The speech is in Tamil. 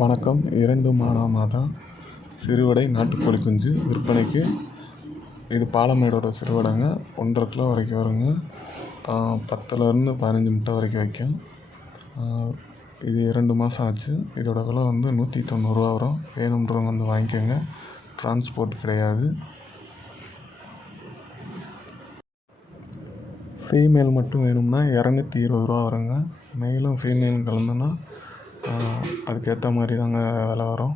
வணக்கம். 2 மாதா சிறுவிடை நாட்டுக்கோழி குஞ்சு விற்பனைக்கு. இது பாலமேடோட சிறுவிடைங்க. 1.5 கிலோ வரைக்கும் வருங்க. 10லேருந்து 15 முட்டை வரைக்கும் வைக்கும். இது 2 மாதம் ஆச்சு. இதோட விலை வந்து ரூ. 190 வரும். வேணுன்றவங்க வந்து வாங்கிக்கோங்க. டிரான்ஸ்போர்ட் கிடையாது. ஃபீமேல் மட்டும் வேணும்னா ரூ. 220 வருங்க. மேலும் ஃபீமேலும் கலந்துன்னா அதுக்கேற்ற மாதிரி தாங்க விலை வரும்.